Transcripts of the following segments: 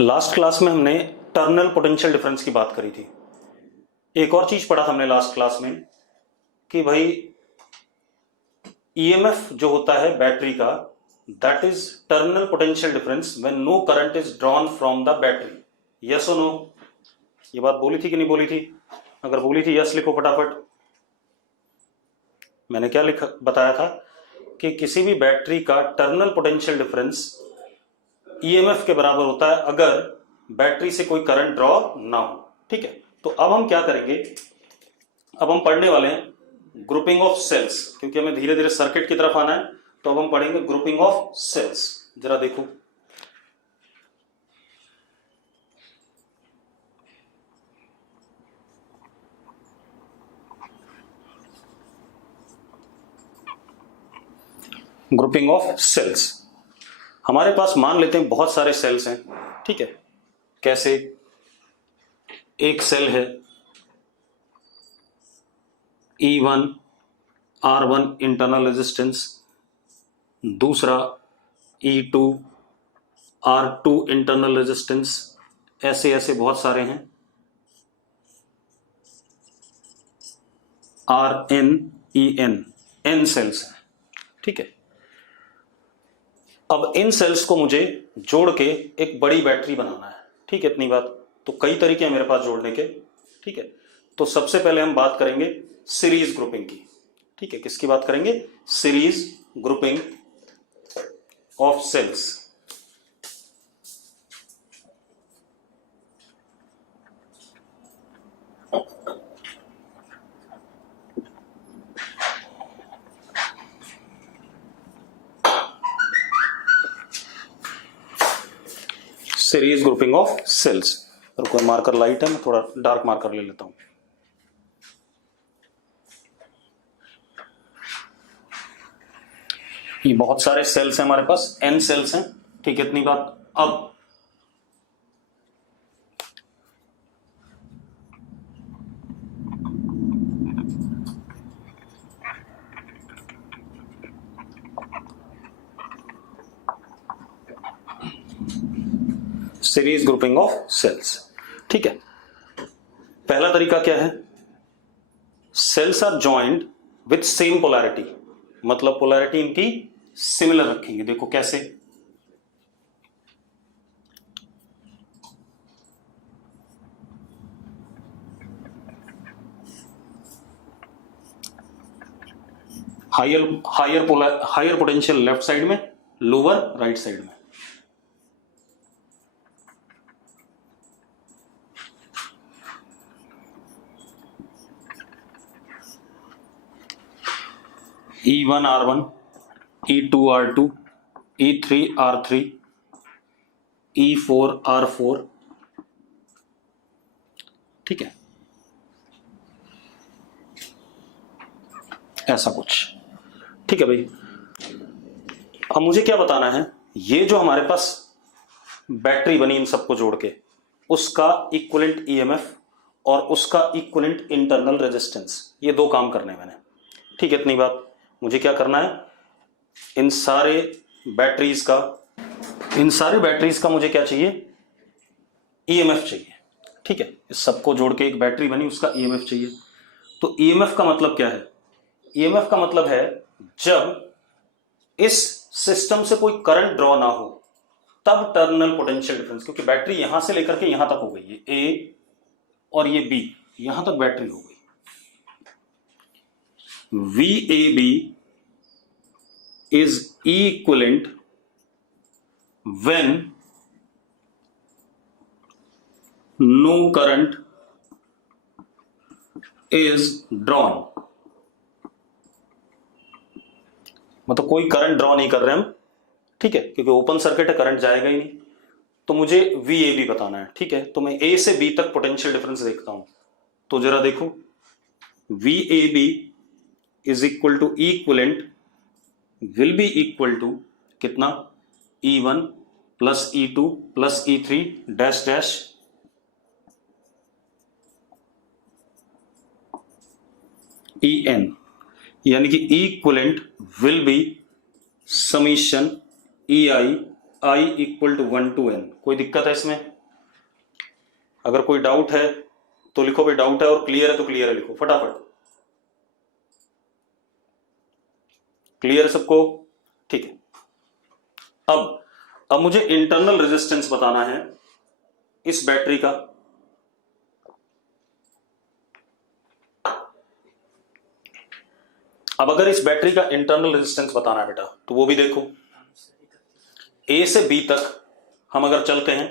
Last class में हमने terminal potential difference की बात करी थी। एक और चीज पढ़ा था हमने लास्ट क्लास में कि भाई ईएमएफ जो होता है बैटरी का, that is terminal potential difference when no current is drawn from the battery. Yes और नो? ये बात बोली थी कि नहीं बोली थी? अगर बोली थी यस लिखो फटाफट। मैंने क्या लिखा बताया था कि किसी भी बैटरी का टर्मिनल पोटेंशियल डिफरेंस ईएमएफ के बराबर होता है अगर बैटरी से कोई करंट ड्रॉ ना हो। ठीक है, तो अब हम क्या करेंगे, अब हम पढ़ने वाले हैं ग्रुपिंग ऑफ सेल्स, क्योंकि हमें धीरे धीरे सर्किट की तरफ आना है। तो अब हम पढ़ेंगे ग्रुपिंग ऑफ सेल्स। जरा देखो, ग्रुपिंग ऑफ सेल्स। हमारे पास मान लेते हैं बहुत सारे सेल्स हैं। ठीक है, कैसे? एक सेल है E1 R1 इंटरनल रेजिस्टेंस, दूसरा E2 R2 इंटरनल रेजिस्टेंस, ऐसे ऐसे बहुत सारे हैं। RN EN N सेल्स हैं। ठीक है, अब इन सेल्स को मुझे जोड़ के एक बड़ी बैटरी बनाना है। ठीक है, इतनी बात। तो कई तरीके हैं मेरे पास जोड़ने के। ठीक है, तो सबसे पहले हम बात करेंगे सीरीज ग्रुपिंग की। ठीक है, किसकी बात करेंगे? Series grouping of cells. Series grouping of cells. रुको, मार्कर लाइट है, मैं थोड़ा डार्क मार्कर ले लेता हूं। ये बहुत सारे सेल्स हैं हमारे पास, n सेल्स हैं। ठीक है, इतनी बात। अब सीरीज ग्रुपिंग ऑफ सेल्स। ठीक है, पहला तरीका क्या है? Cells are joined with same polarity, मतलब पोलैरिटी इनकी सिमिलर रखेंगे। देखो कैसे? हायर पोटेंशियल लेफ्ट साइड में, लोअर राइट साइड में। E1 R1, E2 R2, E3 R3, E4 R4। ठीक है, ऐसा कुछ। ठीक है भाई, अब मुझे क्या बताना है? ये जो हमारे पास बैटरी बनी इन सबको जोड़ के, उसका इक्विवेलेंट ईएमएफ और उसका इक्विवेलेंट इंटरनल रेजिस्टेंस, ये दो काम करने हैं मैंने। ठीक है, इतनी बात। मुझे क्या करना है? इन सारे बैटरीज का मुझे क्या चाहिए? ईएमएफ चाहिए। ठीक है, इस सबको जोड़ के एक बैटरी बनी, उसका ईएमएफ चाहिए। तो ईएमएफ का मतलब क्या है? ईएमएफ का मतलब है जब इस सिस्टम से कोई करंट ड्रॉ ना हो तब टर्मिनल पोटेंशियल डिफरेंस, क्योंकि बैटरी यहां से लेकर के यहां तक हो गई है, ए और ये बी, यहां तक बैटरी हो गई। VAB is equivalent when no current is drawn, मतलब कोई करंट ड्रॉ नहीं कर रहे हम। ठीक है, क्योंकि ओपन सर्किट है, करंट जाएगा ही नहीं। तो मुझे VAB बताना है। ठीक है, तो मैं A से B तक पोटेंशियल डिफरेंस देखता हूं। तो जरा देखो, VAB is equal to equivalent will be equal to कितना? E1 plus E2 plus E3 dash dash EN, यानी कि equivalent will be summation EI I equal to 1 to n। कोई दिक्कत है इसमें? अगर कोई डाउट है तो लिखो भाई डाउट है, और क्लियर है तो क्लियर है लिखो फटाफट। क्लियर है सबको? ठीक है। अब मुझे इंटरनल रेजिस्टेंस बताना है इस बैटरी का। अब अगर इस बैटरी का इंटरनल रेजिस्टेंस बताना है बेटा तो वो भी देखो, ए से बी तक हम अगर चलते हैं।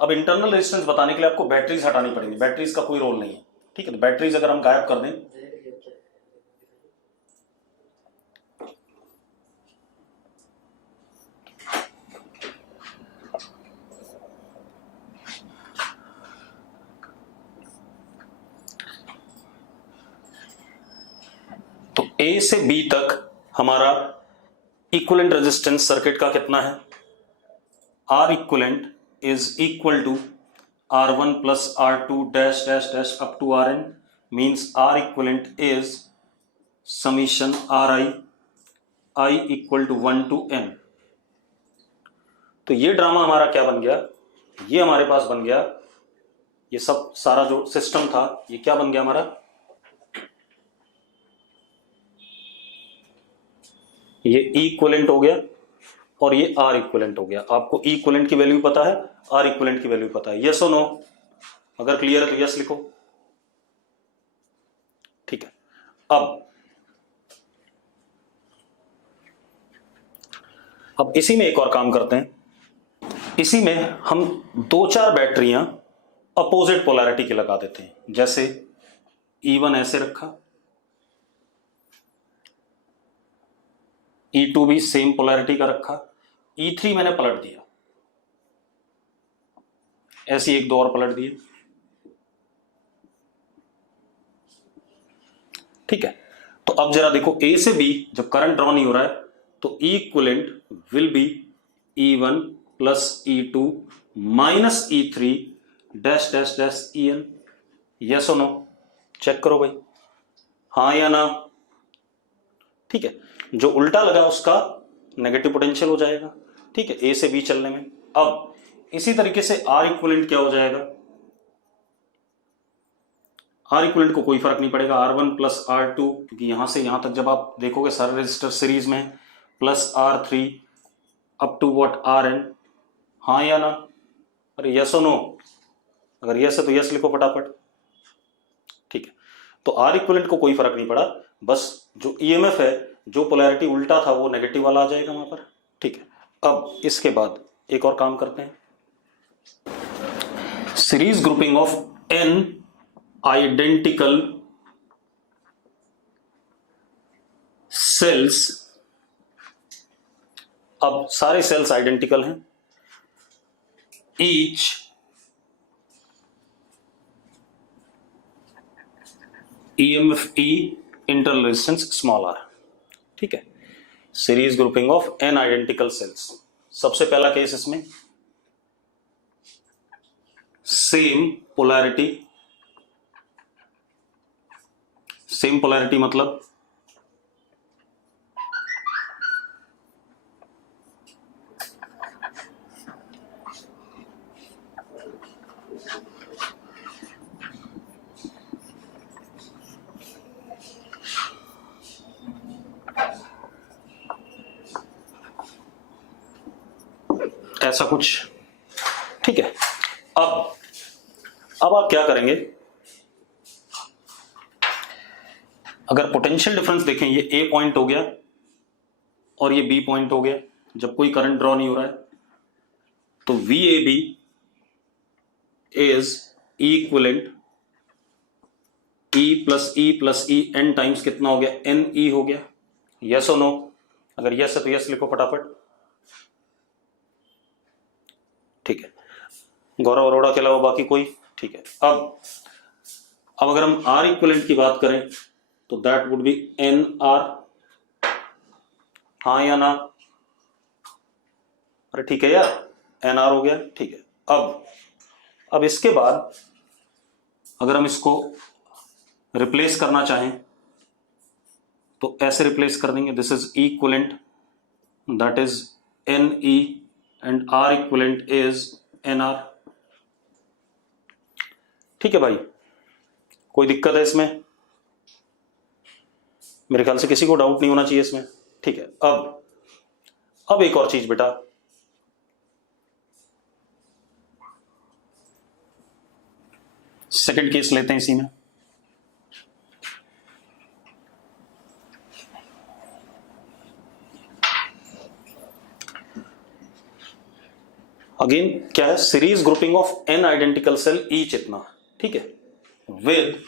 अब इंटरनल रेजिस्टेंस बताने के लिए आपको बैटरीज हटानी पड़ेंगी, बैटरीज का कोई रोल नहीं है, ठीक है। तो बैटरीज अगर हम गायब कर दें, तो ए से बी तक हमारा इक्विवेलेंट रेजिस्टेंस सर्किट का कितना है? R equivalent is equal to R1 plus R2 dash dash dash up to Rn, means R equivalent is summation Ri I equal to 1 to n। तो ये ड्रामा हमारा क्या बन गया? ये हमारे पास बन गया, ये सब सारा जो सिस्टम था ये क्या बन गया हमारा? ये इक्विवेलेंट हो गया और ये आर इक्विवेलेंट हो गया। आपको इक्विवेलेंट की वैल्यू पता है, आर इक्विवेलेंट की वैल्यू पता है, यस और नो? अगर क्लियर है तो यस लिखो, ठीक है। अब इसी में एक और काम करते हैं। इसी में हम 2-4 बैटरियां अपोजिट पोलैरिटी के लगा देते हैं। जैसे E1 ऐसे रखा, E2 भी सेम पोलैरिटी का रखा, E3 मैंने पलट दिया, ऐसी 1-2 और पलट दिए, ठीक है। तो अब जरा देखो, ए से बी जब करंट ड्रॉ नहीं हो रहा है तो equivalent will be E1 plus E2 minus E3 dash dash dash En। Yes और नो? चेक करो भाई, हाँ या ना, ठीक है। जो उल्टा लगा उसका नेगेटिव पोटेंशियल हो जाएगा, ठीक है, ए से बी चलने में। अब इसी तरीके से आर इक्विवेलेंट क्या हो जाएगा? आर इक्विवेलेंट को कोई फर्क नहीं पड़ेगा, R1 प्लस R2, क्योंकि यहां से यहां तक जब आप देखोगे सारे रजिस्टर सीरीज में, plus R3 up to what Rn। हाँ या ना? अरे यस और नो? अगर यस है तो यस लिखो फटाफट, ठीक है। तो आर इक्विवेलेंट को कोई फर्क नहीं पड़ा, बस जो ईएमएफ है, जो पोलैरिटी उल्टा था वो नेगेटिव वाला आ जाएगा वहां पर, ठीक है। अब इसके बाद एक और काम करते हैं, series grouping of n identical sales. अब सारे सेल्स आइडेंटिकल हैं, each EMF E internal resistance small r, ठीक है। Series grouping of n identical sales. सबसे पहला केस इसमें सेम पोलैरिटी, सेम पोलैरिटी मतलब ऐसा कुछ, ठीक है। अब आप क्या करेंगे? अगर पोटेंशियल डिफरेंस देखें, ये ए पॉइंट हो गया और ये बी पॉइंट हो गया, जब कोई करंट ड्रॉ नहीं हो रहा है, तो VAB is equivalent E plus E plus E n times कितना हो गया? NE हो गया। यस और नो? अगर यस है तो यस लिखो फटाफट, ठीक है। गौरव अरोड़ा के अलावा बाकी कोई, ठीक है। अब अगर हम आर इक्विवेलेंट की बात करें तो दैट वुड बी NR। हाँ या ना? अरे ठीक है यार, NR हो गया, ठीक है। अब इसके बाद अगर हम इसको रिप्लेस करना चाहें तो ऐसे रिप्लेस कर देंगे, this is equivalent, that is NE and R equivalent is N R. ठीक है भाई, कोई दिक्कत है इसमें? मेरे ख्याल से किसी को डाउट नहीं होना चाहिए इसमें। ठीक है, अब एक और चीज बेटा, सेकंड केस लेते हैं इसी में। अगेन क्या है, series grouping of N identical cell each इतना, ठीक है, with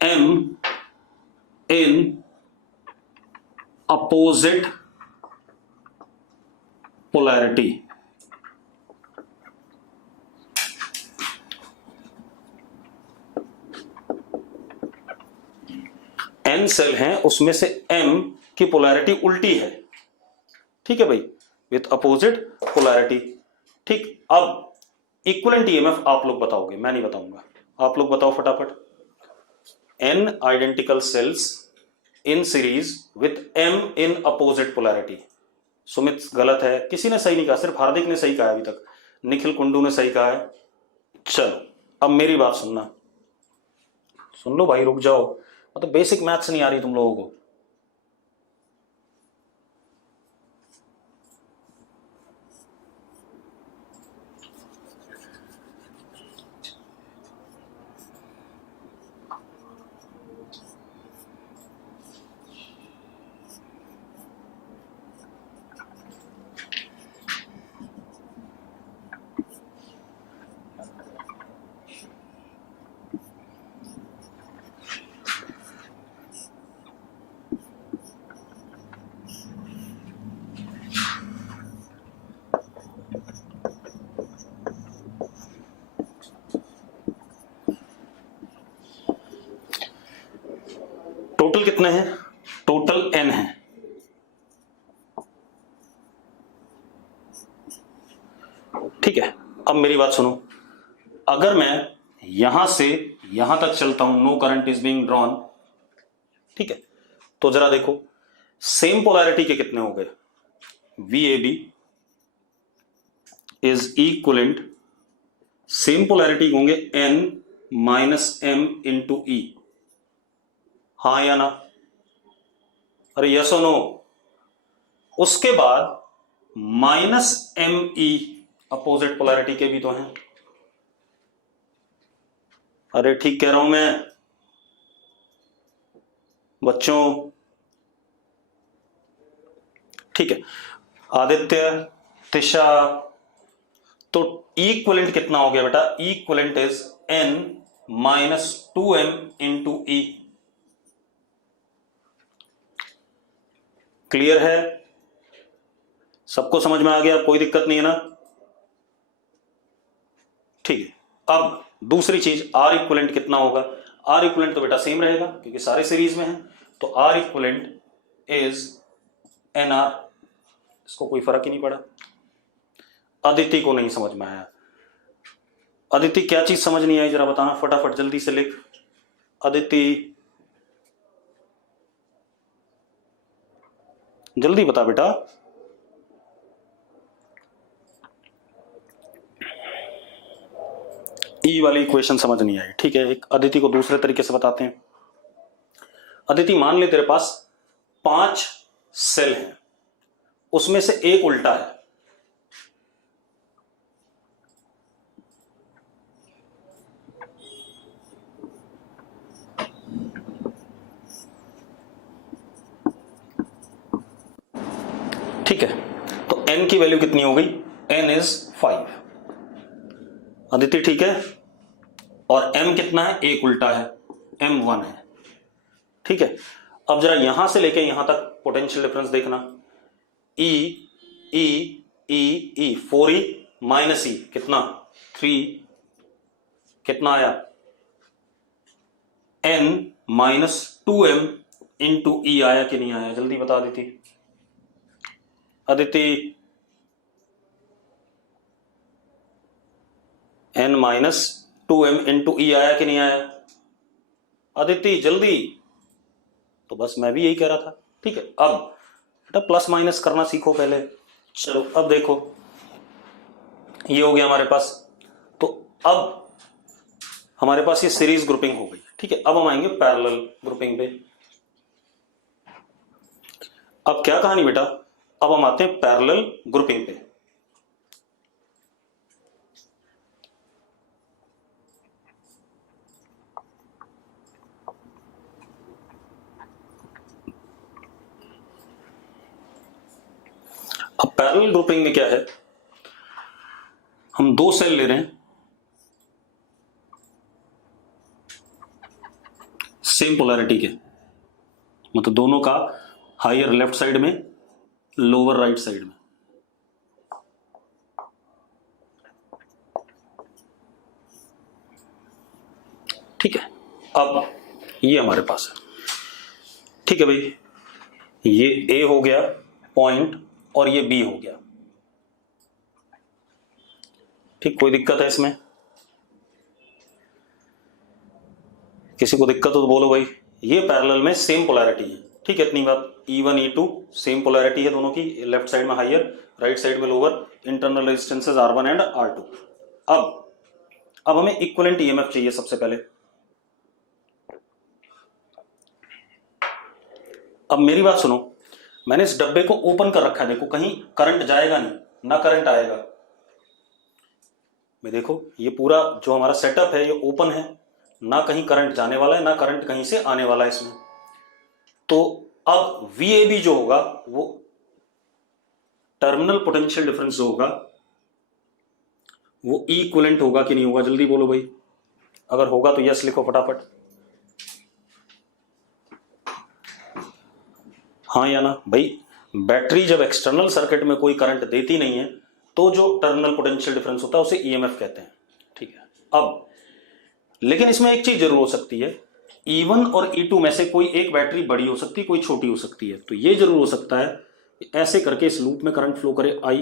M in opposite polarity. N cell हैं, उसमें से एम की पोलैरिटी उल्टी है, ठीक है भाई, विथ अपोजिट पोलैरिटी। ठीक, अब इक्विवेलेंट ईएमएफ आप लोग बताओगे, मैं नहीं बताऊंगा, आप लोग बताओ फटाफट। N identical cells in series with M in opposite polarity. Sumit गलत है, किसी ने सही नहीं कहा, सिर्फ हार्दिक ने सही कहा अभी तक, निखिल कुंडू ने सही कहा है। चलो अब मेरी बात सुनना, सुन लो भाई, रुक जाओ, मतलब बेसिक मैथ्स नहीं आ रही तुम लोगों को। टोटल कितने हैं? टोटल एन है। ठीक है, अब मेरी बात सुनो, अगर मैं यहां से यहां तक चलता हूं, no current is being drawn, ठीक है, तो जरा देखो सेम पोलैरिटी के कितने हो गए? VAB is equivalent, same polarity होंगे N minus M into E, हाँ या ना? अरे यस और नो? उसके बाद माइनस ME अपोजिट पोलैरिटी के भी तो हैं। अरे ठीक कह रहा हूं मैं बच्चों, ठीक है। आदित्य, तिशा, तो इक्विवेलेंट कितना हो गया बेटा? Equivalent is N minus 2M into E। Clear है? सबको समझ में आ गया? कोई दिक्कत नहीं है ना? ठीक है, अब दूसरी चीज, R इक्विवेलेंट कितना होगा? R इक्विवेलेंट तो बेटा सेम रहेगा क्योंकि सारे सीरीज में है, तो R इक्विवेलेंट इज NR। इसको कोई फर्क ही नहीं पड़ा। अदिति को नहीं समझ में आया। अदिति क्या चीज समझ नहीं आई, जरा बताना फटाफट, जल्दी से लिख। अदिति जल्दी बता बेटा। ई वाली इक्वेशन समझ नहीं आई, ठीक है, एक अदिति को दूसरे तरीके से बताते हैं। अदिति मान ले तेरे पास 5 सेल हैं, उसमें से एक उल्टा है, ठीक है, तो n की वैल्यू कितनी हो गई? n is 5। अदिति ठीक है, और m कितना है? एक उल्टा है, m 1 है, ठीक है। अब जरा यहां से लेके यहां तक पोटेंशियल डिफरेंस देखना, E E E E 4E minus E कितना? 3, कितना आया? N minus 2M into E आया कि नहीं आया? जल्दी बता देती Aditi. N minus 2M into E आया कि नहीं आया? अदिति जल्दी। तो बस मैं भी यही कह रहा था, ठीक है। अब बेटा प्लस माइनस करना सीखो पहले। चलो अब देखो ये हो गया हमारे पास। तो अब हमारे पास ये सीरीज ग्रुपिंग हो गई, ठीक है। अब हम आएंगे पैरेलल ग्रुपिंग पे। अब क्या कहानी बेटा, अब हम आते हैं पैरेलल ग्रुपिंग पे। अब पैरेलल ग्रुपिंग में क्या है, हम दो सेल ले रहे हैं सेम पोलैरिटी के, मतलब दोनों का हायर लेफ्ट साइड में, लोअर राइट साइड में। ठीक है, अब ये हमारे पास है, ठीक है भाई। ये ए हो गया पॉइंट और ये बी हो गया, ठीक। कोई दिक्कत है इसमें? किसी को दिक्कत हो तो बोलो भाई। ये पैरेलल में सेम पोलैरिटी है, ठीक है, इतनी बात। E1 E2 सेम पोलैरिटी है दोनों की, लेफ्ट साइड में हायर, राइट साइड में lower, internal resistances R1 and R2। अब हमें इक्विवेलेंट EMF चाहिए सबसे पहले। अब मेरी बात सुनो, मैंने इस डब्बे को ओपन कर रखा है, देखो कहीं करंट जाएगा नहीं, ना करंट आएगा। मैं देखो ये पूरा जो हमारा सेटअप है ये ओपन है, ना कहीं करंट जाने वाला है, ना करंट कहीं से आने वाला है इसमें। तो अब VAB जो होगा वो टर्मिनल पोटेंशियल डिफरेंस जो होगा वो इक्विवेलेंट होगा कि नहीं होगा, जल्दी बोलो भाई। अगर होगा तो यस लिखो फटाफट, हाँ या ना भाई। बैटरी जब एक्सटर्नल सर्किट में कोई करंट देती नहीं है तो जो टर्मिनल पोटेंशियल डिफरेंस होता है उसे EMF कहते हैं, ठीक है। अब लेकिन इसमें एक चीज जरूर हो सकती है, E1 और E2 में से कोई एक बैटरी बड़ी हो सकती है, कोई छोटी हो सकती है। तो ये जरूर हो सकता है ऐसे करके इस लूप में करंट फ्लो करे I।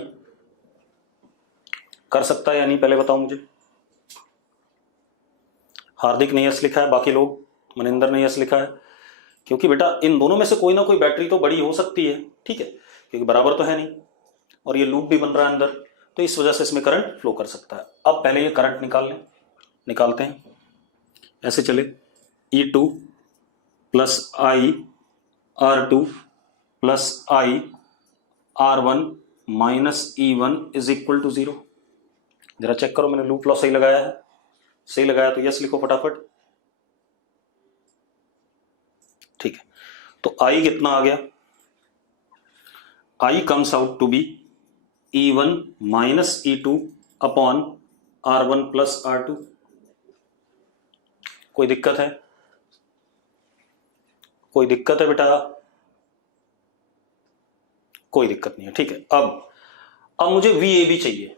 कर सकता है या नहीं पहले बताओ मुझे। हार्दिक ने यस लिखा है, बाकी लोग, मनिंदर ने यस लिखा है, क्योंकि बेटा इन दोनों में से कोई ना कोई बैटरी तो बड़ी हो सकती है, ठीक है, क्योंकि बराबर तो है नहीं और ये लूप भी बन रहा है अंदर, तो इस वजह से इसमें करंट फ्लो कर सकता है। अब पहले ये करंट निकालते हैं, ऐसे चले E2 plus I R2 plus I R1 minus E1 is equal to 0। जरा चेक करो मैंने लूप लॉ सही लगाया है, सही लगाया तो यस लिखो फटाफट, ठीक है। तो I कितना आ गया, I comes out to be E1 minus E2 upon R1 plus R2। कोई दिक्कत है? कोई दिक्कत है बेटा? कोई दिक्कत नहीं है, ठीक है। अब मुझे VAB चाहिए।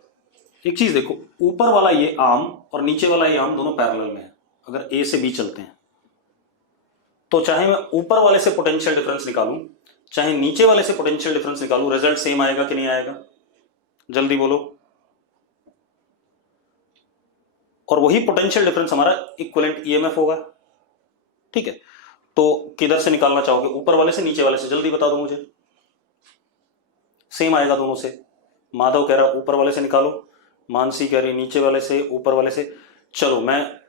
एक चीज देखो, ऊपर वाला ये आर्म और नीचे वाला ये आर्म दोनों पैरेलल में है। अगर A से B चलते हैं तो चाहे मैं ऊपर वाले से पोटेंशियल डिफरेंस निकालूं, चाहे नीचे वाले से पोटेंशियल डिफरेंस निकालूं, रिजल्ट सेम आएगा कि नहीं आएगा, जल्दी बोलो। और वही पोटेंशियल डिफरेंस हमारा इक्विवेलेंट EMF होगा, ठीक है। तो किधर से निकालना चाहोगे, ऊपर वाले से नीचे वाले से, जल्दी बता दो मुझे। सेम आएगा दोनों से। माधव कह रहा ऊपर वाले से निकालो, मानसी कह रही नीचे वाले से, ऊपर वाले से। चलो मैं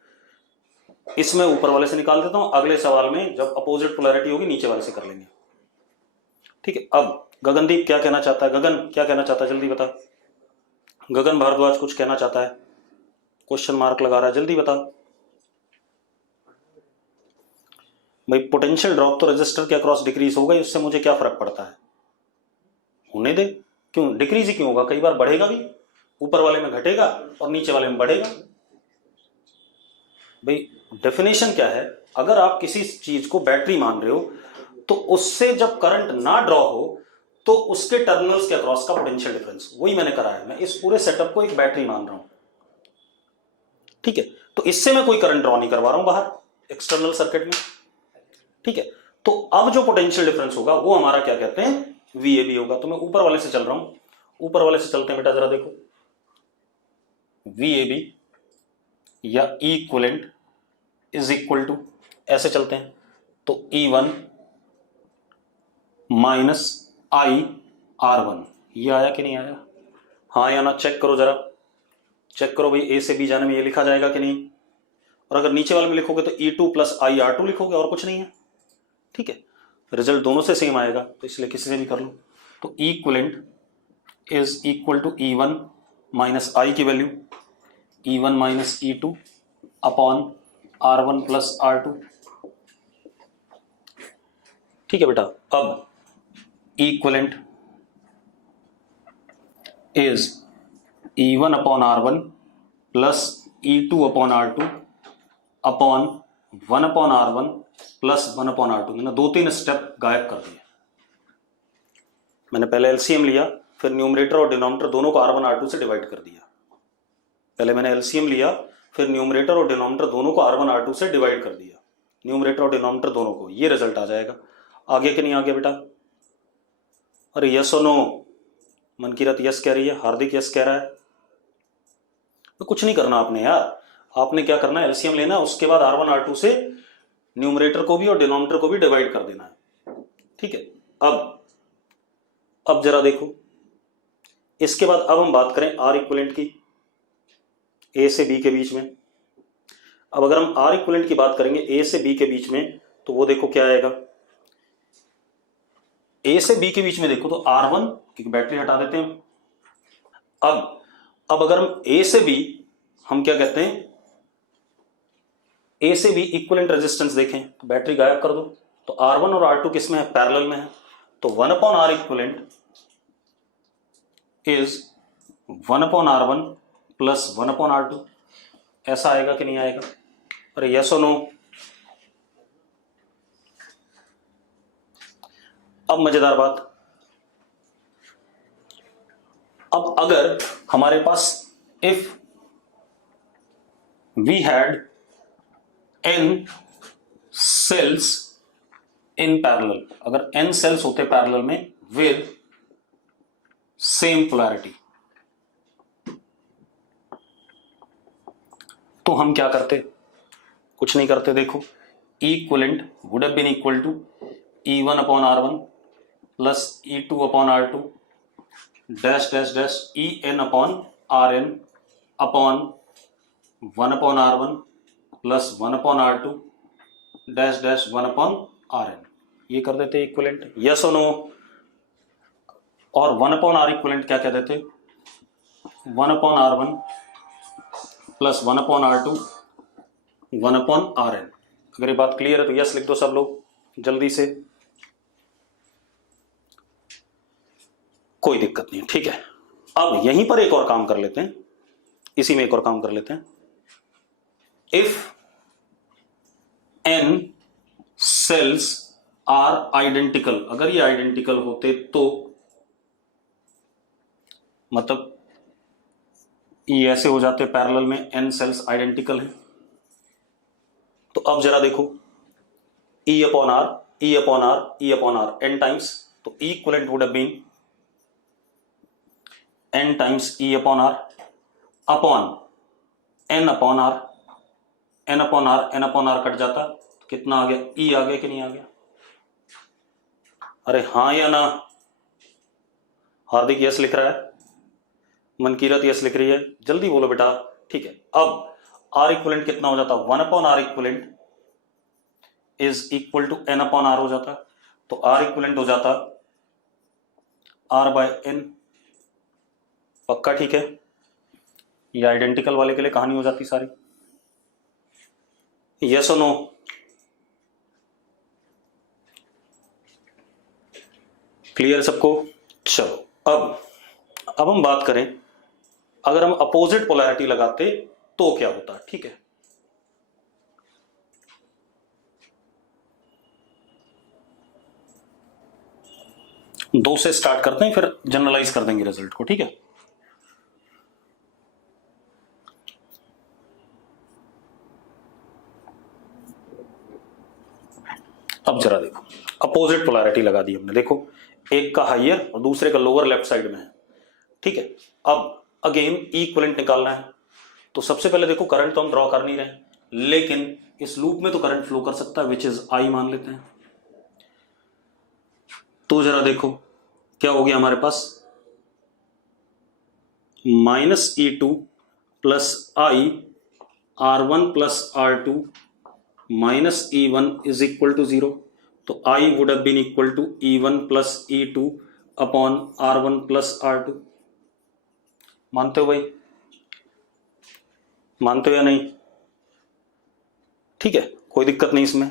इसमें ऊपर वाले से निकाल देता हूं, अगले सवाल में जब अपोजिट पोलैरिटी होगी नीचे वाले से कर लेंगे, ठीक है। अब गगनदीप क्या कहना चाहता है, गगन क्या कहना चाहता है, जल्दी बता। गगन भारद्वाज कुछ कहना चाहता है, क्वेश्चन मार्क लगा रहा है, जल्दी बता भाई। पोटेंशियल ड्रॉप तो रजिस्टर के अक्रॉस डिक्रीज होगा, उससे मुझे क्या फर्क पड़ता है, होने दे। क्यों डिक्रीज ही क्यों होगा, कई बार बढ़ेगा भी, ऊपर वाले में घटेगा और नीचे वाले में बढ़ेगा। भाई डेफिनेशन क्या है, अगर आप किसी चीज को बैटरी मान रहे हो तो उससे जब करंट ना ड्रॉ हो तो उसके टर्मिनल्स के अक्रॉस का पोटेंशियल डिफरेंस, वही मैंने करा है। मैं इस पूरे सेटअप को एक बैटरी मान रहा हूं, ठीक है। तो इससे मैं कोई करंट ड्रॉ नहीं करवा रहा हूं बाहर एक्सटर्नल सर्किट में, ठीक है। तो अब जो पोटेंशियल डिफरेंस होगा वो हमारा क्या कहते हैं, VAB होगा। तो मैं ऊपर वाले से चल रहा हूं, ऊपर वाले से चलते हैं बेटा, जरा देखो। VAB या इक्विवेलेंट इज इक्वल टू, ऐसे चलते हैं तो E1 माइनस आई R1, ये आया कि नहीं आया? हाँ या ना चेक करो जरा, चेक करो भाई, ए से बी जाने में ये लिखा जाएगा कि नहीं? और अगर नीचे वाले में लिखोगे तो E2 प्लस आई R2 लिखोगे, और कुछ नहीं है, ठीक है। रिजल्ट दोनों से सेम आएगा, तो इसलिए किसी से भी कर लो। तो equivalent is equal to E1 minus I की value E1 minus E2 upon R1 plus R2, ठीक है बेटा। अब equivalent is E1 upon R1 plus E2 upon R2 upon 1 upon R1 plus 1 upon R2। मैंने 2-3 स्टेप गायब कर दिए। मैंने पहले एलसीएम लिया, फिर न्यूमरेटर और डिनोमिनेटर दोनों को R1 R2 से डिवाइड कर दिया। पहले मैंने एलसीएम लिया, फिर न्यूमरेटर और डिनोमिनेटर दोनों को R1 R2 से डिवाइड कर दिया, न्यूमरेटर और डिनोमिनेटर दोनों को, ये रिजल्ट आ जाएगा। आगे कि नहीं आगे बेटा? अरे यस और नो? मनकीरत यस कह रही है, हार्दिक यस कह रहा है। तो कुछ नहीं करना आपने यार, आपने क्या करना है, एलसीएम लेना, उसके बाद R1 R2 से न्यूमरेटर को भी और डिनोमिनेटर को भी डिवाइड कर देना है, ठीक है। अब जरा देखो, इसके बाद अब हम बात करें आर इक्विवेलेंट की, ए से बी के बीच में। अब अगर हम आर इक्विवेलेंट की बात करेंगे ए से बी के बीच में, तो वो देखो क्या आएगा। ए से बी के बीच में देखो तो R1, क्योंकि बैटरी हटा देते हैं। अब अगर हम ए से बी, हम क्या कहते हैं, ए से बी इक्विवेलेंट रेजिस्टेंस देखें तो बैटरी गायब कर दो, तो R1 और R2 किस में है, पैरेलल में है। तो 1 upon R equivalent is 1 upon R1 plus 1 upon R2, ऐसा आएगा कि नहीं आएगा? अरे यस और नो? अब मजेदार बात, अब अगर हमारे पास if we had n cells in parallel, अगर n सेल्स होते पैरेलल में विद सेम पोलैरिटी, तो हम क्या करते? कुछ नहीं करते। देखो, equivalent would have been equal to E1 upon R1 plus E2 upon R2 dash dash dash En upon Rn upon 1 upon R1 plus 1 upon R2 dash dash 1 upon Rn, ये कर देते इक्विवेलेंट, यस और no? और 1 upon R equivalent क्या कह देते, 1 upon R1 plus 1 upon R2 1 upon Rn। अगर ये बात क्लियर है तो यस लिख दो सब लोग जल्दी से, कोई दिक्कत नहीं, ठीक है। अब यहीं पर एक और काम कर लेते हैं, इसी में एक और काम कर लेते हैं। If n cells are identical, अगर ये आइडेंटिकल होते तो, मतलब ये ऐसे हो जाते पैरेलल में, n सेल्स आइडेंटिकल है, तो अब जरा देखो, E upon R, E upon R, E upon R n times, तो equivalent would have been n times E upon R upon n upon R, n upon R, n upon R cut जाता, तो कितना आ गया, E आ गया कि नहीं आ गया? अरे हाँ या ना? हार्दिक यस लिख रहा है, मनकीरत यस लिख रही है, जल्दी बोलो बेटा, ठीक है। अब आर इक्विवेलेंट कितना हो जाता, 1 upon R equivalent is equal to n upon R हो जाता, तो आर इक्विवेलेंट हो जाता r बाय n, पक्का ठीक है? ये आइडेंटिकल वाले के लिए कहानी हो जाती सारी, यस और नो? क्लियर सबको? चलो अब हम बात करें, अगर हम अपोजिट पोलैरिटी लगाते तो क्या होता, ठीक है। दो से स्टार्ट करते हैं, फिर जनरलाइज कर देंगे रिजल्ट को, ठीक है। अब जरा देखो, अपोजिट पोलैरिटी लगा दी हमने, देखो एक का हाइयर और दूसरे का लोअर लेफ्ट साइड में है, ठीक है। अब अगेन इक्विवेलेंट निकालना है, तो सबसे पहले देखो करंट तो हम ड्रॉ कर नहीं रहे, लेकिन इस लूप में तो करंट फ्लो कर सकता है, विच इज आई मान लेते हैं। तो जरा देखो, क्या हो गया हमारे पास, -E2 plus I R1 plus R2 -E1 is equal to 0। तो I would have been equal to E1 plus E2 upon R1 plus R2। मानते हो भाई, मानते हो या नहीं? ठीक है, कोई दिक्कत नहीं इसमें।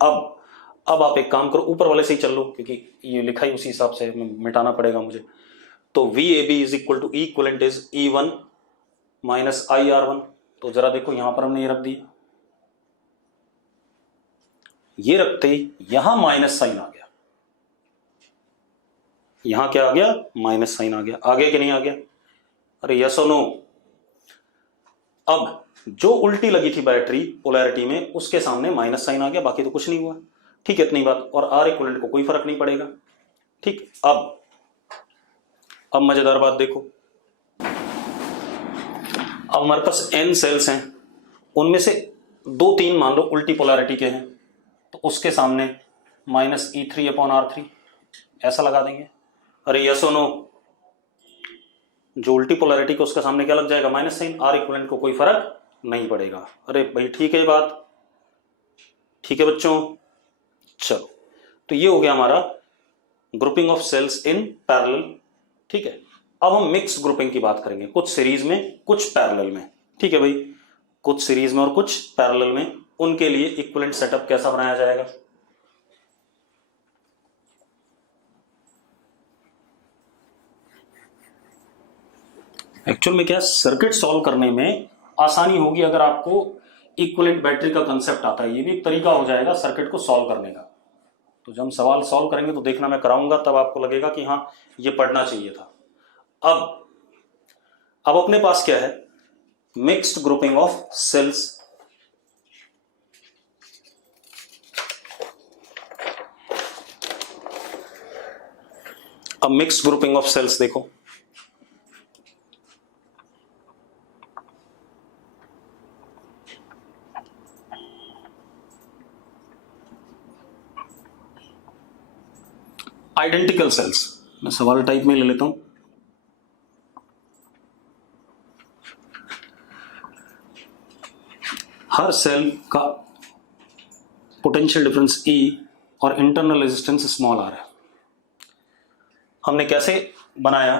अब आप एक काम करो, ऊपर वाले से ही चल लो, क्योंकि ये लिखा ही उसी हिसाब से मिटाना पड़ेगा मुझे। तो VAB is equal to equivalent is E1 minus IR1। तो जरा देखो यहां पर हमने ये रख दिया, ये रखते ही यहां माइनस साइन आ गया, यहां क्या आ गया, माइनस साइन आ गया। आ गया कि नहीं आ गया? अरे यस और नो। अब जो उल्टी लगी थी बैटरी पोलैरिटी में, उसके सामने माइनस साइन आ गया, बाकी तो कुछ नहीं हुआ। ठीक है, इतनी बात। और R इक्विवेलेंट को कोई फर्क नहीं पड़ेगा। ठीक, अब मजेदार बात देखो, अब हमारे पास n सेल्स हैं, उनमें से 2-3 मान लो उल्टी पोलैरिटी के हैं, तो उसके सामने -E3 अपॉन R3 ऐसा लगा देंगे। अरे यस और नो, जो उल्टी पोलैरिटी के उसके सामने क्या लग जाएगा, माइनस साइन। R इक्विवेलेंट को कोई फर्क नहीं पड़ेगा। अरे भाई ठीक है बात, ठीक है बच्चों। चलो, तो ये हो गया हमारा grouping of cells in parallel. ठीक है, अब हम मिक्स ग्रुपिंग की बात करेंगे, कुछ सीरीज में कुछ पैरेलल में। ठीक है भाई, कुछ सीरीज में और कुछ पैरेलल में, उनके लिए इक्विवेलेंट सेटअप कैसा बनाया जाएगा। एक्चुअल में क्या, सर्किट सॉल्व करने में आसानी होगी अगर आपको इक्विवेलेंट बैटरी का कंसेप्ट आता है। ये भी एक तरीका हो जाएगा सर्किट को सॉल्व करने का। तो जब हम सवाल सॉल्व करेंगे तो देखना, मैं कराऊंगा, तब आपको लगेगा कि हाँ ये पढ़ना चाहिए था। अब अपने पास क्या है, मिक्स्ड ग्रुपिंग ऑफ सेल्स। अब मिक्स्ड ग्रुपिंग ऑफ सेल्स देखो, आइडेंटिकल सेल्स, मैं सवाल टाइप में ले लेता हूं। हर सेल का पोटेंशियल डिफरेंस E और इंटरनल रेजिस्टेंस स्मॉल r है। हमने कैसे बनाया,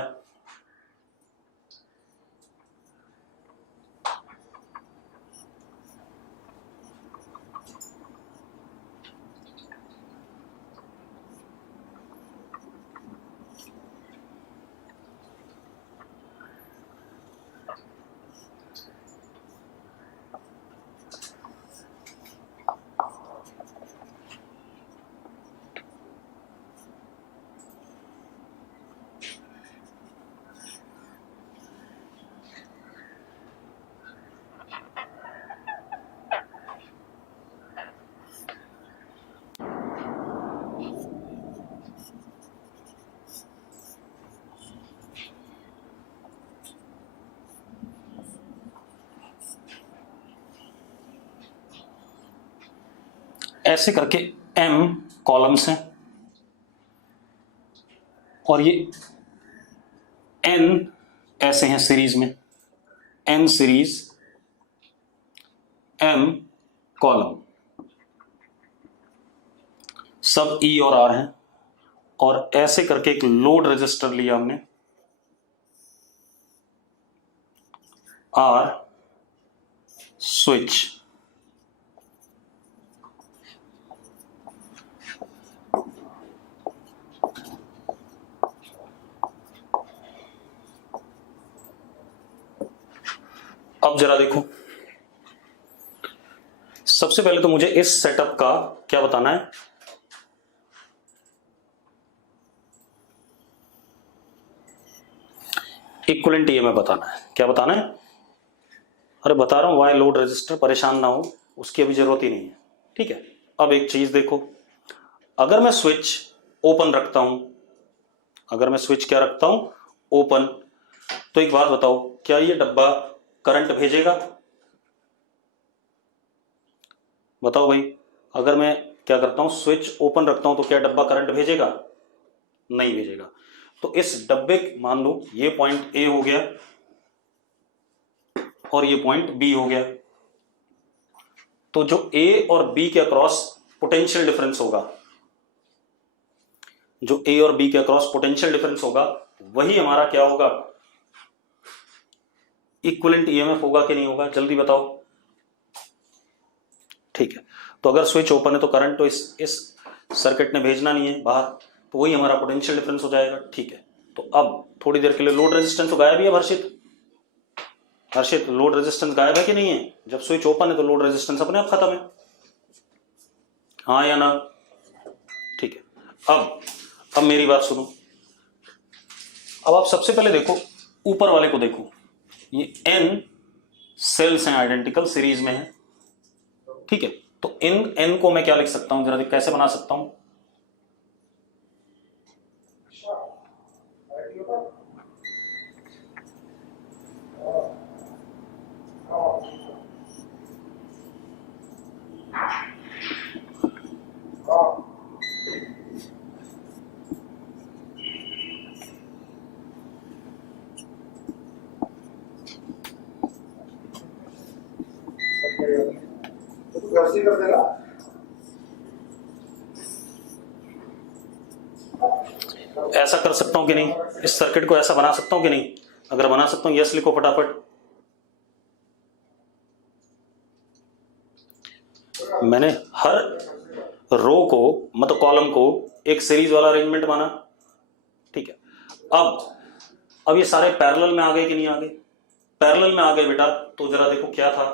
ऐसे करके M कॉलम्स हैं और ये N ऐसे हैं सीरीज में, N सीरीज M कॉलम, सब E और R हैं। और ऐसे करके एक लोड रेजिस्टर लिया हमने, R स्विच। अब जरा देखो, सबसे पहले तो मुझे इस सेटअप का क्या बताना है, इक्विवेलेंट ईएमएफ बताना है। क्या बताना है? अरे बता रहा हूं, वाई लोड रेजिस्टर, परेशान ना हो, उसकी अभी जरूरत ही नहीं है। ठीक है, अब एक चीज देखो, अगर मैं स्विच ओपन रखता हूं, अगर मैं स्विच क्या रखता हूं, ओपन, तो एक बात बताओ, क्या ये डब्बा करंट भेजेगा? बताओ भाई, अगर मैं क्या करता हूं, स्विच ओपन रखता हूं, तो क्या डब्बा करंट भेजेगा? नहीं भेजेगा। तो इस डब्बे मान लो ये पॉइंट ए हो गया और ये पॉइंट बी हो गया, तो जो ए और बी के अक्रॉस पोटेंशियल डिफरेंस होगा, जो ए और बी के अक्रॉस पोटेंशियल डिफरेंस होगा, वही हमारा क्या होगा, इक्विवेलेंट ईएमएफ होगा कि नहीं होगा, जल्दी बताओ। ठीक है, तो अगर स्विच ओपन है तो करंट तो इस सर्किट ने भेजना नहीं है बाहर, तो वही हमारा पोटेंशियल डिफरेंस हो जाएगा। ठीक है, तो अब थोड़ी देर के लिए लोड रेजिस्टेंस तो गायब ही है हर्षित। हर्षित, लोड रेजिस्टेंस गायब है कि नहीं है? जब स्विच ओपन है तो लोड रेजिस्टेंस अपने आप खत्म है, हाँ या ना? ठीक है, अब मेरी बात सुनो। अब आप सबसे पहले देखो, ऊपर वाले को देखो, ये n सेल्स हैं, आइडेंटिकल सीरीज में है। ठीक है, तो इन n को मैं क्या लिख सकता हूं, जरा कैसे बना सकता हूं? ऐसा कर सकता हूं कि नहीं? इस सर्किट को ऐसा बना सकता हूं कि नहीं? अगर बना सकता हूं यस लिखो फटाफट। मैंने हर रो को, मतलब कॉलम को, एक सीरीज वाला अरेंजमेंट माना। ठीक है, अब ये सारे पैरेलल में आ गए कि नहीं आ गए? पैरेलल में आ गए बेटा, तो जरा देखो क्या था,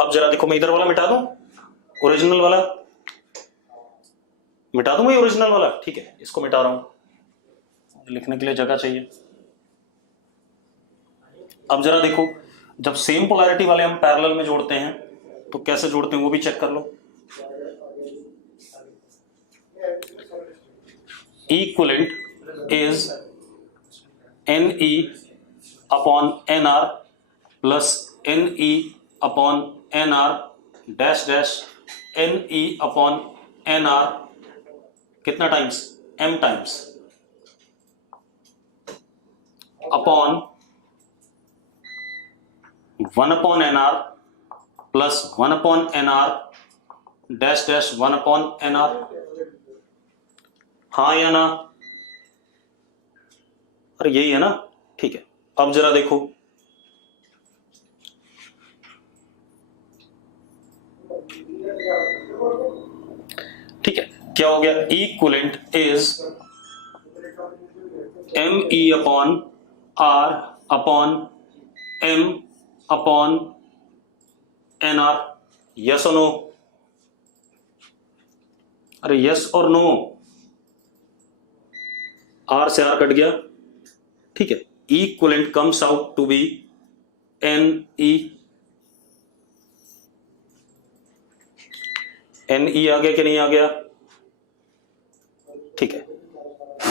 अब जरा देखो, मैं इधर वाला मिटा दूं, ओरिजिनल वाला मिटा दूं, मैं ओरिजिनल वाला। ठीक है, इसको मिटा रहा हूं, लिखने के लिए जगह चाहिए। अब जरा देखो, जब सेम पोलैरिटी वाले हम पैरेलल में जोड़ते हैं तो कैसे जोड़ते हैं वो भी चेक कर लो। Equivalent is NE upon NR plus NE upon NR dash dash NE upon NR कितना times? M times upon 1 upon NR plus 1 upon NR dash dash 1 upon NR, हाँ या ना? अरे यही है ना? ठीक है, अब जरा देखो, ठीक है, क्या हो गया? Equivalent is ME upon R upon M upon NR, yes और नो? अरे यस और नो? R से R कट गया। ठीक है, equivalent comes out to be NE आ गया कि नहीं आ गया? ठीक है,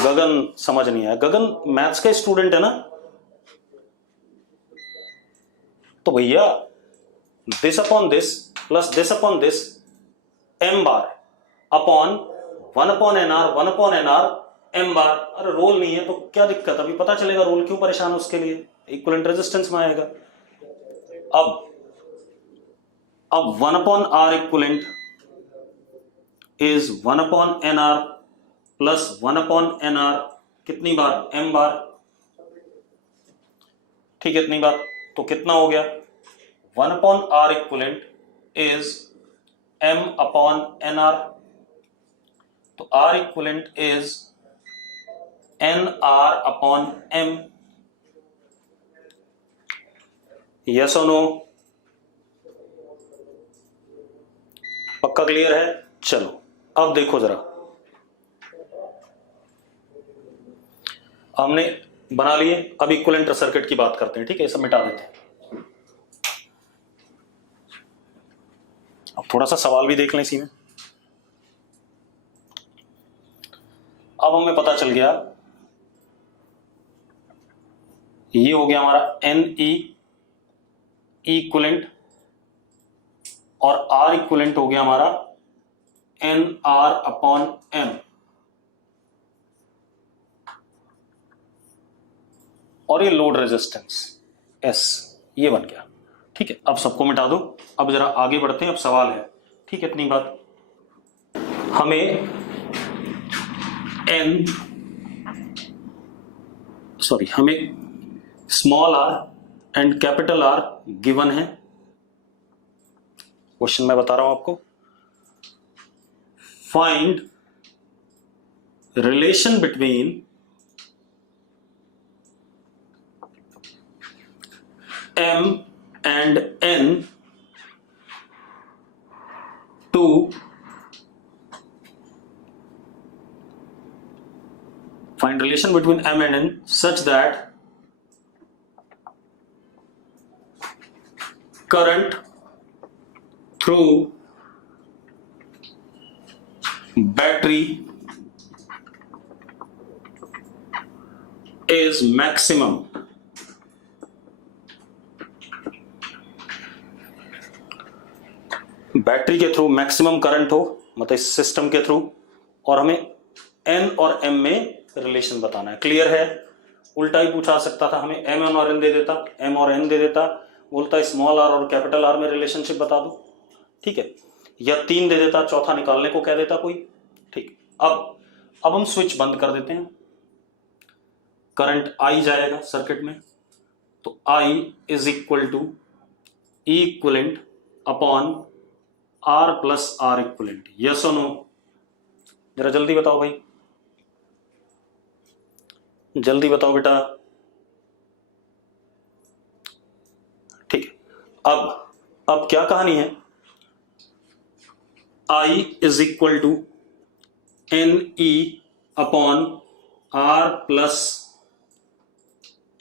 गगन समझ नहीं आया, गगन मैथ्स का स्टूडेंट है ना, तो भैया this upon this plus this upon this M bar upon 1 upon NR 1 upon NR M बार। अरे रोल नहीं है तो क्या दिक्कत, अभी पता चलेगा, रोल क्यों परेशान है उसके लिए, इक्विवेलेंट रेजिस्टेंस में आएगा। अब 1 upon R equivalent is 1 upon NR plus 1 upon NR कितनी बार? M बार। ठीक है, इतनी बार, तो कितना हो गया? 1 upon R equivalent is M upon NR, तो R equivalent is NR upon M, yes और नो? पक्का क्लियर है? चलो अब देखो जरा, हमने बना लिए, अब इक्विवेलेंट सर्किट की बात करते हैं। ठीक है, सब मिटा देते हैं। अब थोड़ा सा सवाल भी देख लें इसी में। अब हमें पता चल गया ये हो गया हमारा एन ई इक्विवेलेंट और आर इक्विवेलेंट हो गया हमारा एन आर अपॉन एम, और ये लोड रेजिस्टेंस एस, ये बन गया। ठीक है, अब सबको मिटा दो। अब जरा आगे बढ़ते हैं, अब सवाल है। ठीक है, इतनी बात। हमें हमें small R and capital R given है। क्वेश्चन मैं बता रहा हूं आपको। Find relation between M and N to find relation between M and N such that current through battery is maximum. Battery के थ्रू मैक्सिमम करंट हो, मतलब इस सिस्टम के थ्रू, और हमें एन और एम में रिलेशन बताना है। क्लियर है? उल्टा ही पूछा सकता था, हमें एम और एन दे देता, एम और एन दे देता, बोलता स्मॉल आर और कैपिटल आर में रिलेशनशिप बता दो। ठीक है, या 3 दे देता, चौथा निकालने को कह देता कोई। ठीक, अब हम स्विच बंद कर देते हैं, करंट आई जाएगा सर्किट में, तो I is equal to equivalent upon R plus R equivalent. Yes और नो? जरा जल्दी बताओ भाई, जल्दी बताओ बेटा। ठीक है, अब क्या कहानी है? I is equal to N E upon R plus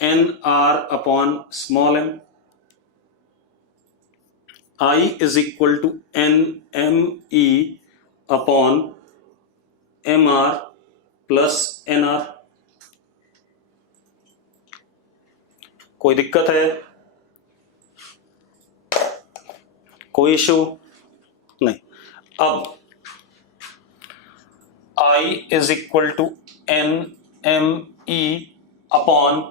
N R upon small M. I is equal to NME upon MR plus NR। कोई दिक्कत है? कोई इशू नहीं। अब I is equal to NME upon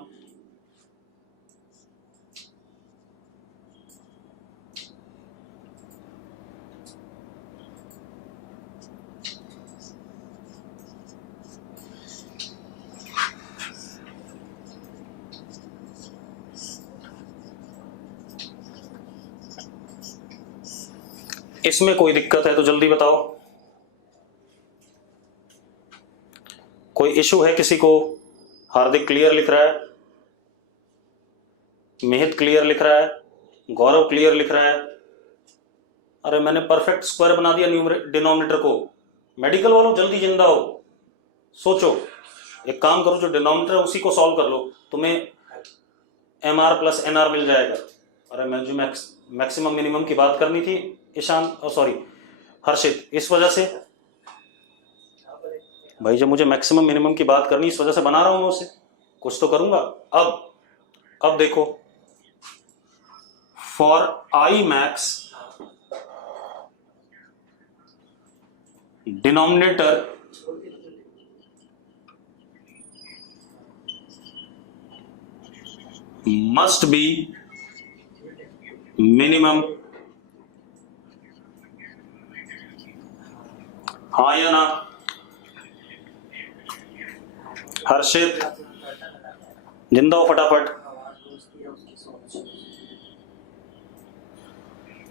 इसमें कोई दिक्कत है तो जल्दी बताओ। कोई इशू है किसी को? हार्दिक क्लियर लिख रहा है, मिहित क्लियर लिख रहा है, गौरव क्लियर लिख रहा है। अरे मैंने परफेक्ट स्क्वायर बना दिया डिनोमिनेटर को। मेडिकल वालों जल्दी जिंदा हो, सोचो। एक काम करो, जो डिनोमिनेटर है उसी को सॉल्व कर लो, तुम्हें M R plus N R मिल जाएगा। अरे मैं जो मैक्सिमम मिनिमम की बात करनी थी ईशान, सॉरी हर्षित, इस वजह से भाई, जब मुझे मैक्सिमम मिनिमम की बात करनी, इस वजह से बना रहा हूं मैं उसे, कुछ तो करूंगा। अब देखो, for I max denominator must be minimum. हाँ या ना? हर्षित जिंदा हो फटाफट।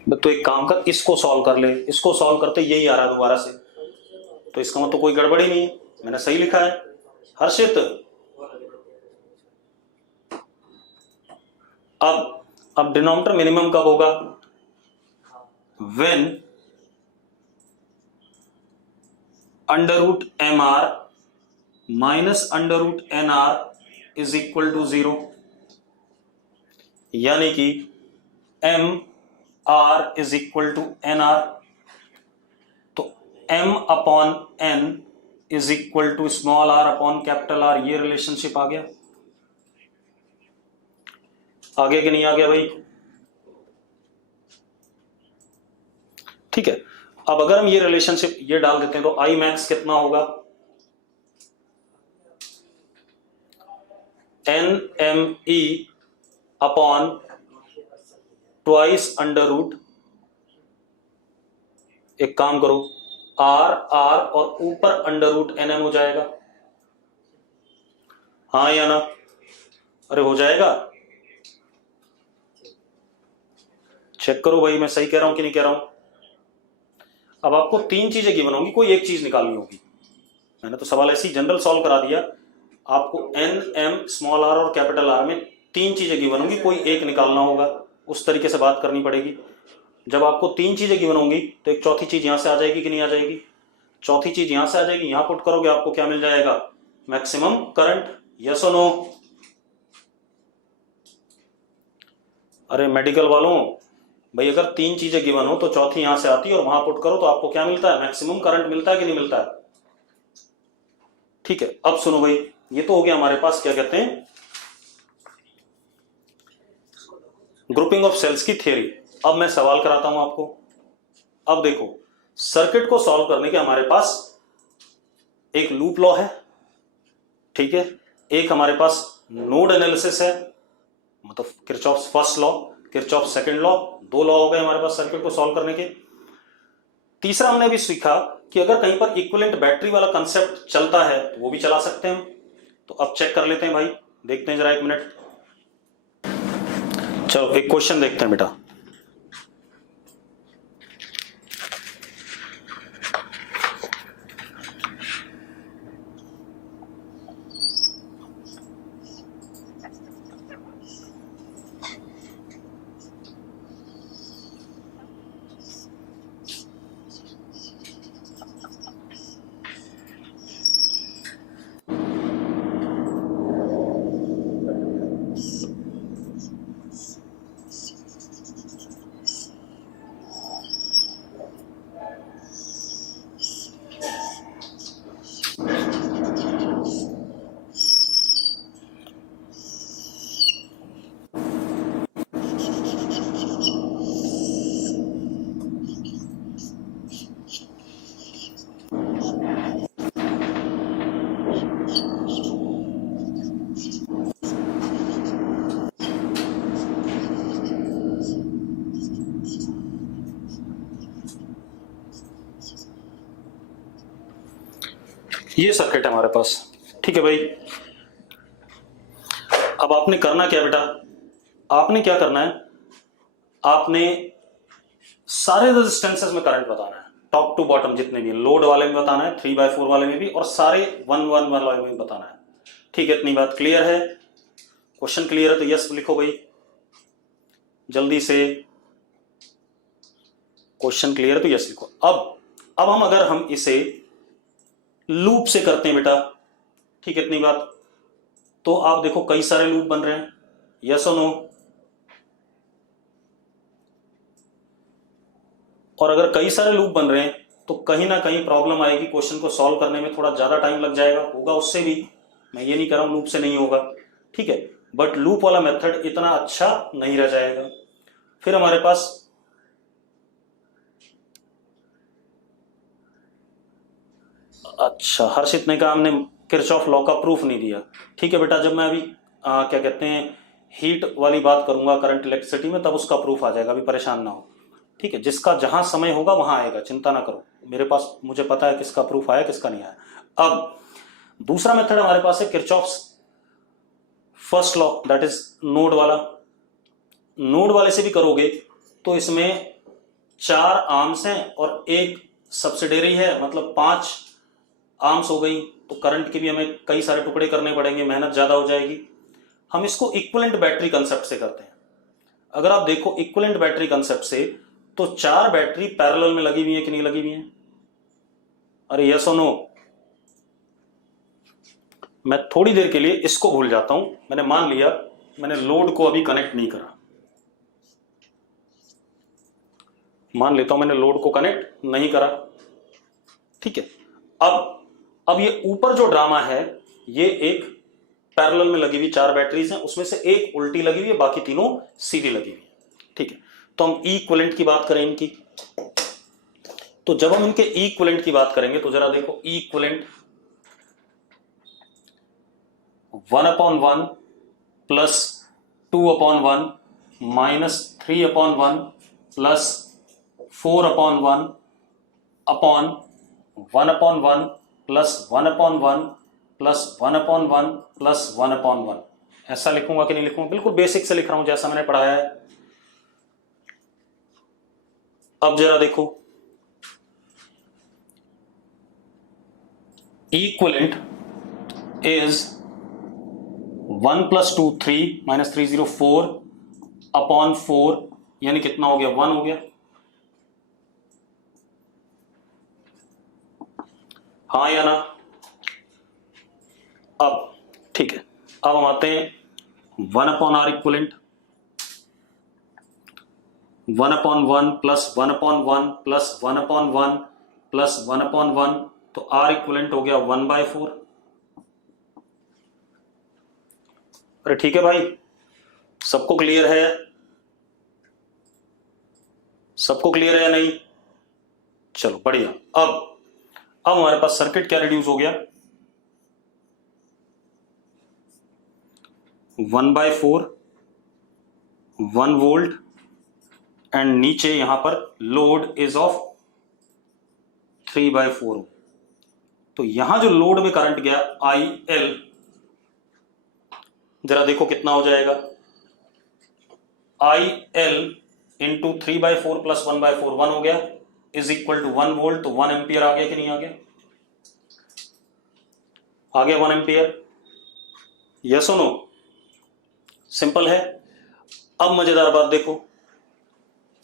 तो एक काम कर, इसको सॉल्व कर ले। इसको सॉल्व करते यही आ रहा दोबारा से, तो इसका मतलब कोई गड़बड़ ही नहीं है, मैंने सही लिखा है। हर्षित अब डिनोमिनेटर मिनिमम कब होगा? When under root M R minus under root N R is equal to 0, यानी कि M R is equal to N R. तो M upon N is equal to small R upon capital R, ये relationship आ गया कि नहीं आ गया भाई? ठीक है, अब अगर हम ये रिलेशनशिप ये डाल देते हैं तो आई मैक्स कितना होगा? N M E upon twice under root, एक काम करो आर आर और ऊपर अंडर रूट एन एम हो जाएगा, हाँ या ना? अरे हो जाएगा, चेक करो भाई मैं सही कह रहा हूं कि नहीं कह रहा हूं। अब आपको तीन चीजें गिवन होंगी, कोई एक चीज निकालनी होगी। मैंने तो सवाल ऐसे ही जनरल सॉल्व करा दिया, आपको एन एम स्मॉल आर और कैपिटल आर में तीन चीजें गिवन होंगी, कोई एक निकालना होगा, उस तरीके से बात करनी पड़ेगी। जब आपको तीन चीजें गिवन होंगी तो एक चौथी चीज यहां से आ जाएगी कि नहीं आ जाएगी? चौथी चीज यहां से आ जाएगी, यहां पुट करोगे आपको क्या मिल जाएगा? मैक्सिमम करंट, यस और नो? अरे मेडिकल वालों भाई, अगर तीन चीजें गिवन हो तो चौथी यहां से आती है और वहां पुट करो तो आपको क्या मिलता है? मैक्सिमम करंट मिलता है कि नहीं मिलता है? ठीक है, अब सुनो भाई, ये तो हो गया हमारे पास क्या कहते हैं ग्रुपिंग ऑफ सेल्स की थ्योरी। अब मैं सवाल कराता हूं आपको। अब देखो, सर्किट को सॉल्व करने के हमारे पास एक लूप लॉ है, ठीक है, एक हमारे पास नोड एनालिसिस है, मतलब Kirchhoff's first law, Kirchhoff second law, दो लॉ हो गए हमारे पास सर्किट को सॉल्व करने के। तीसरा हमने भी सीखा कि अगर कहीं पर इक्विवेलेंट बैटरी वाला कंसेप्ट चलता है तो वो भी चला सकते हैं। तो अब चेक कर लेते हैं भाई, देखते हैं जरा एक मिनट। चलो एक क्वेश्चन देखते हैं बेटा। ये सर्किट है हमारे पास, ठीक है भाई। अब आपने करना क्या बेटा, आपने क्या करना है, आपने सारे रेजिस्टेंसेस में करंट बताना है, टॉप टू बॉटम जितने भी, लोड वाले में बताना है, 3/4 वाले में भी, और सारे 1/1 वाले में बताना है। ठीक है, इतनी बात क्लियर है? क्वेश्चन क्लियर है तो यस लिखो भाई जल्दी से। क्वेश्चन क्लियर है तो यस लिखो। अब हम अगर हम इसे लूप से करते हैं बेटा, ठीक है, इतनी बात, तो आप देखो कई सारे लूप बन रहे हैं, यस और नो? और अगर कई सारे लूप बन रहे हैं तो कहीं ना कहीं प्रॉब्लम आएगी, क्वेश्चन को सॉल्व करने में थोड़ा ज्यादा टाइम लग जाएगा, होगा उससे भी, मैं ये नहीं कर रहा हूं लूप से नहीं होगा, ठीक है, बट लूप वाला मेथड इतना अच्छा नहीं रह जाएगा। फिर हमारे पास अच्छा, हर्षित ने कहा हमने किरचॉफ लॉ का प्रूफ नहीं दिया। ठीक है बेटा, जब मैं अभी क्या कहते हैं हीट वाली बात करूंगा करंट इलेक्ट्रिसिटी में, तब उसका प्रूफ आ जाएगा, अभी परेशान ना हो, ठीक है, जिसका जहां समय होगा वहां आएगा, चिंता ना करो, मेरे पास मुझे पता है किसका प्रूफ आया किसका नहीं आया। अब दूसरा मेथड हमारे पास है Kirchhoff's first law, that is node वाला। नोड वाले से भी करोगे तो इसमें 4 आर्म्स हैं और एक सब्सिडरी है, मतलब 5 आर्म्स हो गई, तो करंट के भी हमें कई सारे टुकड़े करने पड़ेंगे, मेहनत ज्यादा हो जाएगी। हम इसको इक्विवेलेंट बैटरी कंसेप्ट से करते हैं। अगर आप देखो इक्विवेलेंट बैटरी कंसेप्ट से, तो 4 बैटरी पैरेलल में लगी हुई है कि नहीं लगी हुई है? अरे यस और नो? मैं थोड़ी देर के लिए इसको भूल जाता हूं, मैंने मान लिया मैंने लोड को अभी कनेक्ट नहीं करा, मान लेता हूं मैंने लोड को कनेक्ट नहीं करा, ठीक है। अब अब ये ऊपर जो ड्रामा है ये एक पैरेलल में लगी हुई 4 बैटरीज हैं, उसमें से एक उल्टी लगी हुई है, बाकी तीनों सीधी लगी हुई है। ठीक है, तो हम इक्विवेलेंट की बात करें इनकी। तो जब हम इनके इक्विवेलेंट की बात करेंगे तो जरा देखो, equivalent 1/1 plus 2/1 minus 3/1 plus 4/1 upon 1/1 plus 1/1 plus 1/1 plus 1/1। ऐसा लिखूंगा कि नहीं लिखूंगा? बिल्कुल बेसिक से लिख रहा हूं जैसा मैंने पढ़ाया है। अब जरा देखो, equivalent is 1 plus 2 3 minus 3 0 4 upon 4, यानी कितना हो गया? 1 हो गया। हाँ या ना? अब ठीक है, अब हम आते हैं 1/r equivalent 1/1 plus 1/1 plus 1/1 plus 1/1, तो r इक्विवेलेंट हो गया 1/4। अरे ठीक है भाई, सबको क्लियर है? सबको क्लियर है या नहीं? चलो बढ़िया। अब हमारे पास सर्किट क्या रिड्यूस हो गया? 1/4 1 वोल्ट एंड नीचे यहां पर लोड इज ऑफ 3/4। तो यहां जो लोड में करंट गया IL, जरा देखो कितना हो जाएगा? IL इंटू 3/4 प्लस 1/4 1 हो गया, इज इक्वल टू 1 वोल्ट। तो 1 एम्पियर आ गया कि नहीं आ गया? आ गया 1 एम्पियर। यस और नो? सिंपल है। अब मजेदार बात देखो,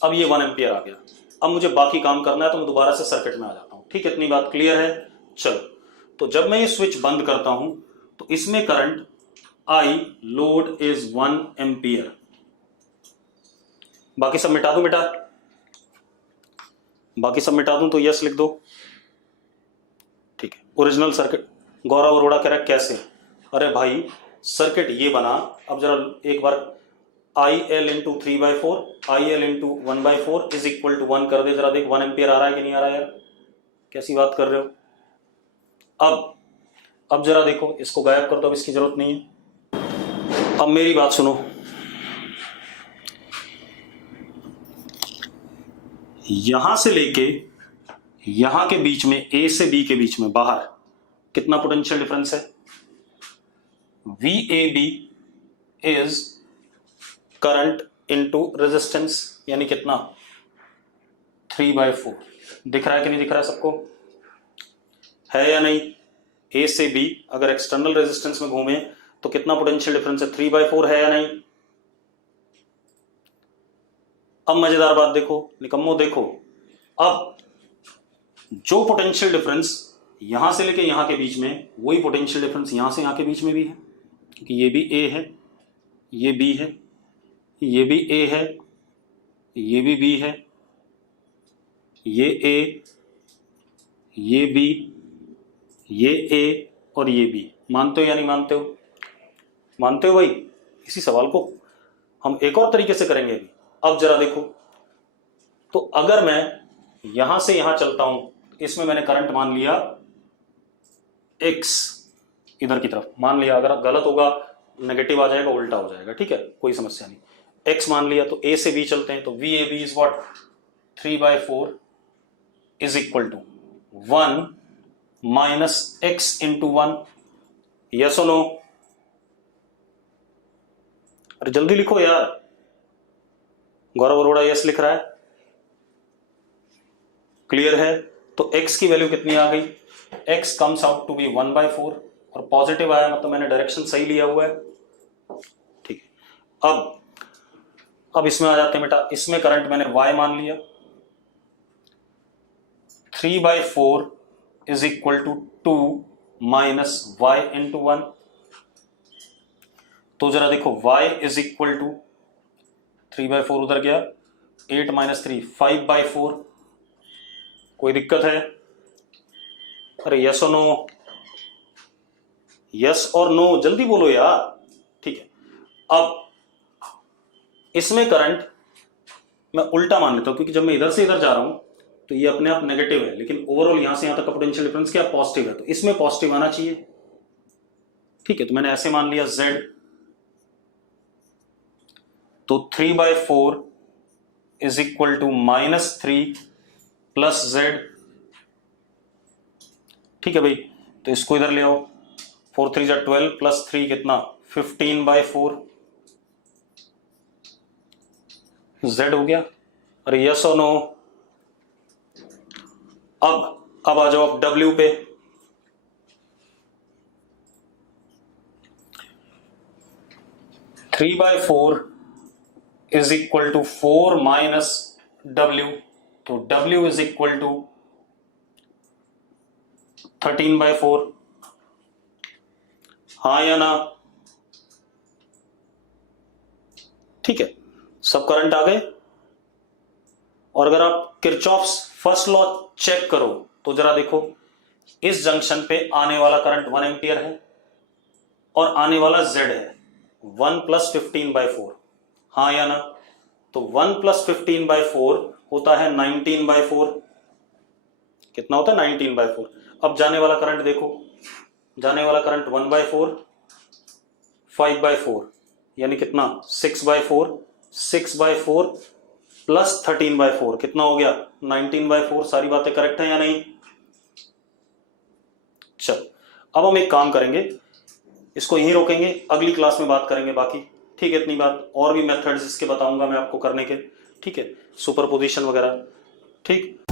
अब ये 1 एम्पियर आ गया। अब मुझे बाकी काम करना है तो मैं दोबारा से सर्किट में आ जाता हूं। ठीक, इतनी बात क्लियर है? चलो, तो जब मैं ये स्विच बंद करता हूं तो इसमें current I load is 1 ampere. बाकी सब मिटा दूं? बाकी सब मिटा दूं तो यस लिख दो। ठीक है, ओरिजिनल सर्किट। गौरव अरोड़ा कह रहा है कैसे? अरे भाई, सर्किट ये बना। अब जरा एक बार IL into 3/4 IL into 1/4 is equal to 1 कर दे, जरा देख 1 एम्पियर आ रहा है कि नहीं आ रहा है? यार कैसी बात कर रहे हो? अब जरा देखो, इसको गायब कर दो, अब इसकी जरूरत नहीं है। अब मेरी बात सुनो, यहां से लेके यहां के बीच में, A से B के बीच में बाहर कितना पोटेंशियल डिफरेंस है? VAB is current into resistance, यानी कितना? 3/4। दिख रहा है कि नहीं दिख रहा है सबको? है या नहीं? A से B अगर एक्सटर्नल रेजिस्टेंस में घूमे तो कितना पोटेंशियल डिफरेंस है? 3/4 है या नहीं? अब मजेदार बात देखो, निकम्मो देखो, अब जो पोटेंशियल डिफरेंस यहां से लेके यहां के बीच में, वही पोटेंशियल डिफरेंस यहां से यहां के बीच में भी है, क्योंकि ये भी A है, ये B है, ये भी A है, ये भी B है, ये A, ये B, ये A और ये B। मानते हो या नहीं मानते हो? मानते हो भाई? इसी सवाल को हम एक और तरीके से करेंगे अभी। अब जरा देखो, तो अगर मैं यहां से यहां चलता हूं, इसमें मैंने करंट मान लिया X इधर की तरफ मान लिया। अगर गलत होगा, नेगेटिव आ जाएगा, उल्टा हो जाएगा, ठीक है, कोई समस्या नहीं। X मान लिया, तो A से B चलते हैं, तो VAB is what? 3/4 is equal to 1 minus X into 1। Yes और नो? अरे जल्दी लिखो यार। गौरव अरोड़ा यस लिख रहा है, क्लियर है? तो X की वैल्यू कितनी आ गई? X comes out to be 1/4, और पॉजिटिव आया मतलब मैंने डायरेक्शन सही लिया हुआ है। ठीक है, अब इसमें आ जाते हैं बेटा। इसमें करंट मैंने Y मान लिया, 3/4 is equal to 2 minus Y into 1। तो जरा देखो, Y इज इक्वल टू 3/4 उधर गया, 8 माइनस 3 5/4। कोई दिक्कत है? अरे यस और नो? यस और नो जल्दी बोलो यार। ठीक है, अब इसमें करंट मैं उल्टा मान लेता हूं, क्योंकि जब मैं इधर से इधर जा रहा हूं तो ये अपने आप नेगेटिव है, लेकिन ओवरऑल यहां से यहां तक का पोटेंशियल डिफरेंस क्या पॉजिटिव है, तो इसमें पॉजिटिव आना चाहिए। ठीक है, तो मैंने ऐसे मान लिया Z, तो 3/4 is equal to -3 plus Z। ठीक है भाई, तो इसको इधर ले आओ, 4 3 जा 12 प्लस 3 कितना 15/4 Z हो गया। अरे यस और नो। अब आ जाओ W पे। Three by four is equal to 4 minus W, तो W इज इक्वल टू 13/4। हाँ या ना? ठीक है, सब करंट आ गए। और अगर आप किरचॉफ्स फर्स्ट लॉ चेक करो तो जरा देखो, इस जंक्शन पे आने वाला करंट 1 एम्पियर है और आने वाला Z है 1 + 15/4। हाँ या ना? तो 1 + 15/4 होता है 19/4। कितना होता है 19/4। अब जाने वाला करंट देखो, जाने वाला करंट 1/4 5/4 यानी कितना 6/4 6/4 प्लस 13/4 कितना हो गया 19/4। सारी बातें करेक्ट है या नहीं? चलो, अब हम एक काम करेंगे, इसको यहीं रोकेंगे, अगली क्लास में बात करेंगे बाकी। ठीक है, इतनी बात। और भी मेथड्स इसके बताऊंगा मैं आपको करने के। ठीक है, सुपरपोजिशन वगैरह। ठीक।